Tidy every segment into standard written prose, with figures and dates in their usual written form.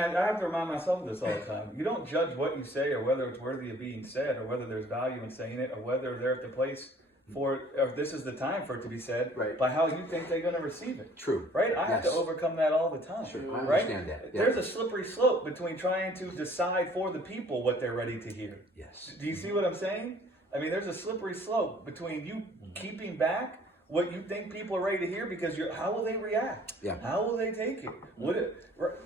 I have to remind myself of this all the time. You don't judge what you say or whether it's worthy of being said or whether there's value in saying it or whether they're at the place for it, or this is the time for it to be said, by how you think they're going to receive it. True. Right? I have to overcome that all the time. Sure. I right? understand that. Yeah. There's a slippery slope between trying to decide for the people what they're ready to hear. Yes. Do you see what I'm saying? I mean, there's a slippery slope between you keeping back what you think people are ready to hear because how will they react? Yeah. How will they take it?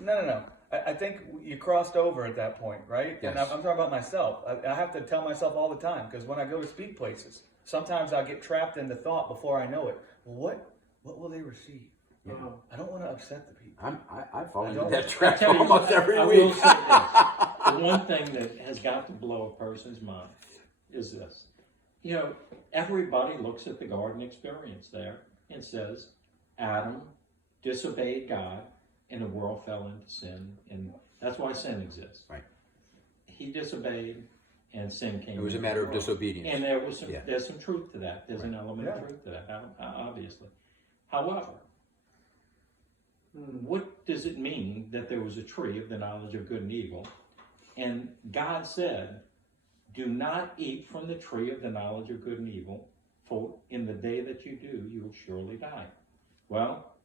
No. I think you crossed over at that point, right? Yes. And I'm talking about myself. I have to tell myself all the time because when I go to speak places, sometimes I get trapped in the thought before I know it. Well, what will they receive? Yeah. I don't want to upset the people. I fall into that trap almost every I week. will say this. The one thing that has got to blow a person's mind is this. You know, everybody looks at the garden experience there and says, Adam disobeyed God and the world fell into sin. And that's why sin exists. Right. He disobeyed and sin came. It was a matter of disobedience. And there's some truth to that. There's an element of truth to that, obviously. However, what does it mean that there was a tree of the knowledge of good and evil? And God said, do not eat from the tree of the knowledge of good and evil, for in the day that you do, you will surely die. Well,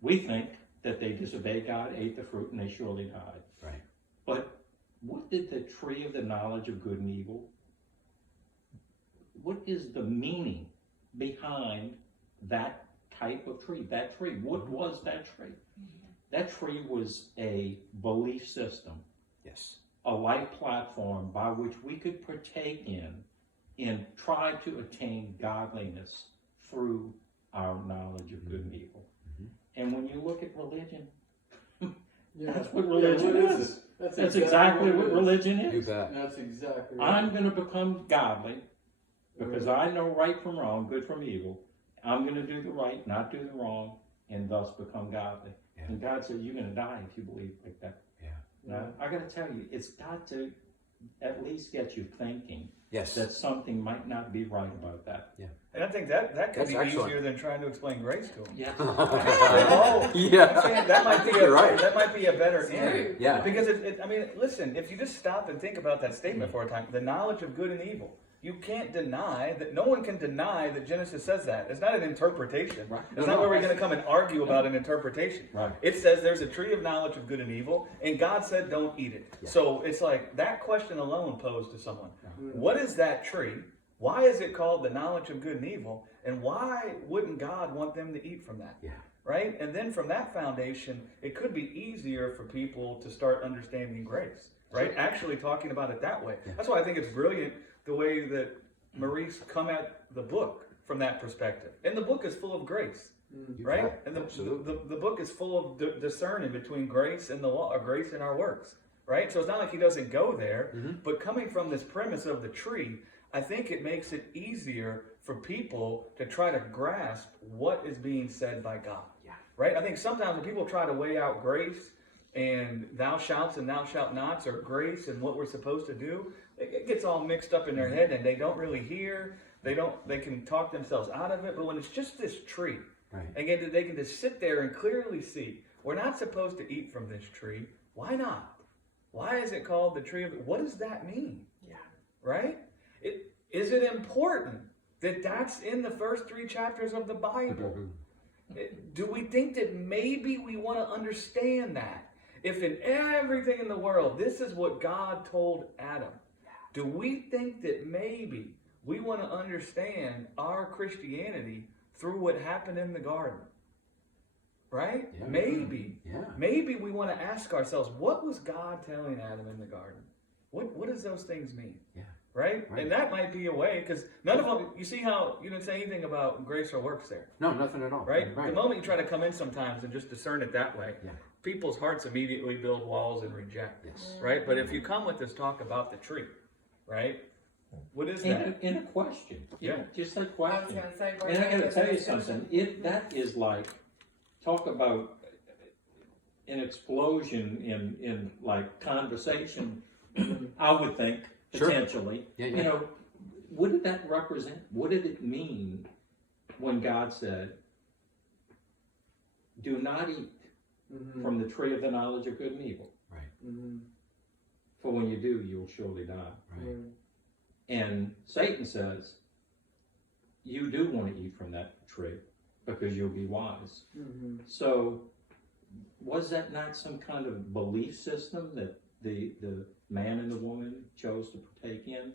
we think that they disobeyed God, ate the fruit, and they surely died. Right. But what did the tree of the knowledge of good and evil, what is the meaning behind that type of tree? That tree, what was that tree? That tree was a belief system. Yes. A life platform by which we could partake in and try to attain godliness through our knowledge of good and evil. And when you look at religion, that's what religion is. That's exactly what religion is. You bet. That's exactly right. I'm going to become godly because I know right from wrong, good from evil. I'm going to do the right, not do the wrong, and thus become godly. Yeah. And God said, you're going to die if you believe like that. Now, I got to tell you, it's got to at least get you thinking that something might not be right about that. Yeah. And I think that could That's be excellent. easier than trying to explain grace to them. Yeah. I'm saying that might be that might be a better end. Yeah. Because I mean, listen, if you just stop and think about that statement for a time, the knowledge of good and evil. You can't deny that. No one can deny that Genesis says that. It's not an interpretation. Right. It's not where we're going to come and argue about an interpretation. Right. It says there's a tree of knowledge of good and evil, and God said don't eat it. Yeah. So it's like that question alone posed to someone. What is that tree? Why is it called the knowledge of good and evil? And why wouldn't God want them to eat from that? Yeah. Right? And then from that foundation, it could be easier for people to start understanding grace. Right? Actually talking about it that way. Yeah. That's why I think it's brilliant the way that Maurice come at the book from that perspective. And the book is full of grace. Right? bet. And Absolutely. the book is full of discerning between grace and the law, or grace and our works. Right? So it's not like he doesn't go there, but coming from this premise of the tree, I think it makes it easier for people to try to grasp what is being said by God. Yeah. Right? I think sometimes when people try to weigh out grace and thou shalt and thou shalt nots, or grace and what we're supposed to do, it gets all mixed up in their head and they don't really hear. They can talk themselves out of it. But when it's just this tree, again, they can just sit there and clearly see, we're not supposed to eat from this tree. Why not? Why is it called the tree of? What does that mean? Yeah. Right? Is it important that that's in the first 3 chapters of the Bible? Do we think that maybe we want to understand that? If in everything in the world, this is what God told Adam, do we think that maybe we want to understand our Christianity through what happened in the garden? Right? Yeah. Maybe. Yeah. Maybe we want to ask ourselves, what was God telling Adam in the garden? What does those things mean? Yeah. Right? And that might be a way, because none of them, you see how you didn't say anything about grace or works there. No, nothing at all. Right? The moment you try to come in sometimes and just discern it that way, people's hearts immediately build walls and reject. Yes. Right? But if you come with this talk about the tree, right? What is that? In a question. Yeah. Just a question. I was gonna say, And I got to tell you something. That is like, talk about an explosion in like conversation, I would think, potentially. Yeah, yeah. You know, what did that represent? What did it mean when God said, do not eat from the tree of the knowledge of good and evil? Right. For when you do, you'll surely die. Right. And Satan says, you do want to eat from that tree because you'll be wise. So was that not some kind of belief system that the man and the woman chose to partake in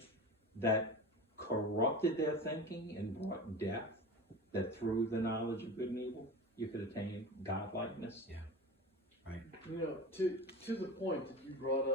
that corrupted their thinking and brought death, that through the knowledge of good and evil you could attain godlikeness? Right. You know, to the point that you brought up